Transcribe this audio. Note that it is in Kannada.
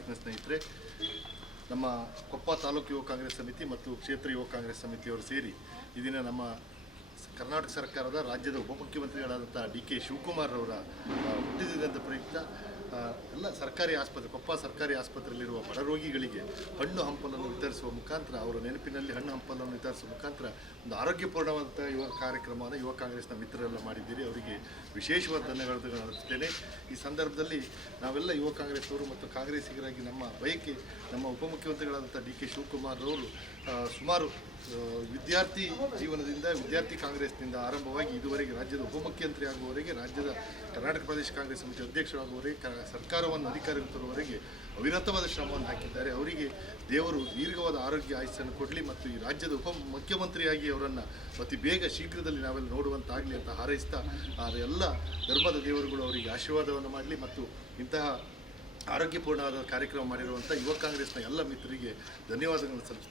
ಸ್ನೇಹಿತರೆ, ನಮ್ಮ ಕೊಪ್ಪ ತಾಲೂಕು ಯುವ ಕಾಂಗ್ರೆಸ್ ಸಮಿತಿ ಮತ್ತು ಕ್ಷೇತ್ರ ಯುವ ಕಾಂಗ್ರೆಸ್ ಸಮಿತಿಯವರು ಸೇರಿ ಈ ದಿನ ನಮ್ಮ ಕರ್ನಾಟಕ ಸರ್ಕಾರದ ರಾಜ್ಯದ ಉಪಮುಖ್ಯಮಂತ್ರಿಗಳಾದಂಥ ಡಿ ಕೆ ಶಿವಕುಮಾರ್ ಅವರ ಹುಟ್ಟಿದ ಪ್ರಯುಕ್ತ ಎಲ್ಲ ಸರ್ಕಾರಿ ಆಸ್ಪತ್ರೆ ಕೊಪ್ಪ ಸರ್ಕಾರಿ ಆಸ್ಪತ್ರೆಯಲ್ಲಿರುವ ಬಡ ರೋಗಿಗಳಿಗೆ ಹಣ್ಣು ಹಂಪಲನ್ನು ವಿತರಿಸುವ ಮುಖಾಂತರ ಅವರ ನೆನಪಿನಲ್ಲಿ ಹಣ್ಣು ಹಂಪಲನ್ನು ವಿತರಿಸುವ ಮುಖಾಂತರ ಒಂದು ಆರೋಗ್ಯಪೂರ್ಣವಾದಂಥ ಯುವ ಕಾರ್ಯಕ್ರಮವನ್ನು ಯುವ ಕಾಂಗ್ರೆಸ್ನ ಮಿತ್ರರೆಲ್ಲ ಮಾಡಿದ್ದೀರಿ. ಅವರಿಗೆ ವಿಶೇಷವಾದ ಧನ್ಯವಾದಗಳು ನಡೆಸುತ್ತೇನೆ. ಈ ಸಂದರ್ಭದಲ್ಲಿ ನಾವೆಲ್ಲ ಯುವ ಕಾಂಗ್ರೆಸ್ನವರು ಮತ್ತು ಕಾಂಗ್ರೆಸ್ಸಿಗರಾಗಿ ನಮ್ಮ ಬಯಕೆ ನಮ್ಮ ಉಪಮುಖ್ಯಮಂತ್ರಿಗಳಾದಂಥ ಡಿ ಕೆ ಶಿವಕುಮಾರ್ ಅವರು ಸುಮಾರು ವಿದ್ಯಾರ್ಥಿ ಜೀವನದಿಂದ ವಿದ್ಯಾರ್ಥಿ ಕಾಂಗ್ರೆಸ್ನಿಂದ ಆರಂಭವಾಗಿ ಇದುವರೆಗೆ ರಾಜ್ಯದ ಉಪಮುಖ್ಯಮಂತ್ರಿ ಆಗುವವರೆಗೆ ರಾಜ್ಯದ ಕರ್ನಾಟಕ ಪ್ರದೇಶ ಕಾಂಗ್ರೆಸ್ ಸಮಿತಿ ಅಧ್ಯಕ್ಷರಾಗುವವರೆಗೆ ಸರ್ಕಾರವನ್ನು ಅಧಿಕಾರಕ್ಕೆ ತರುವವರೆಗೆ ಅವಿರತವಾದ ಶ್ರಮವನ್ನು ಹಾಕಿದ್ದಾರೆ. ಅವರಿಗೆ ದೇವರು ದೀರ್ಘವಾದ ಆರೋಗ್ಯ ಆಯುಷ್ಯನ್ನು ಕೊಡಲಿ ಮತ್ತು ಈ ರಾಜ್ಯದ ಉಪಮುಖ್ಯಮಂತ್ರಿಯಾಗಿ ಅವರನ್ನು ಅತಿ ಬೇಗ ಶೀಘ್ರದಲ್ಲಿ ನಾವೆಲ್ಲ ನೋಡುವಂತಾಗಲಿ ಅಂತ ಹಾರೈಸ್ತಾ ಎಲ್ಲ ಧರ್ಮದ ದೇವರುಗಳು ಅವರಿಗೆ ಆಶೀರ್ವಾದವನ್ನು ಮಾಡಲಿ ಮತ್ತು ಇಂತಹ ಆರೋಗ್ಯಪೂರ್ಣವಾದ ಕಾರ್ಯಕ್ರಮ ಮಾಡಿರುವಂಥ ಯುವ ಕಾಂಗ್ರೆಸ್ನ ಎಲ್ಲ ಮಿತ್ರರಿಗೆ ಧನ್ಯವಾದಗಳನ್ನು ಸಲ್ಲಿಸ್ತೇನೆ.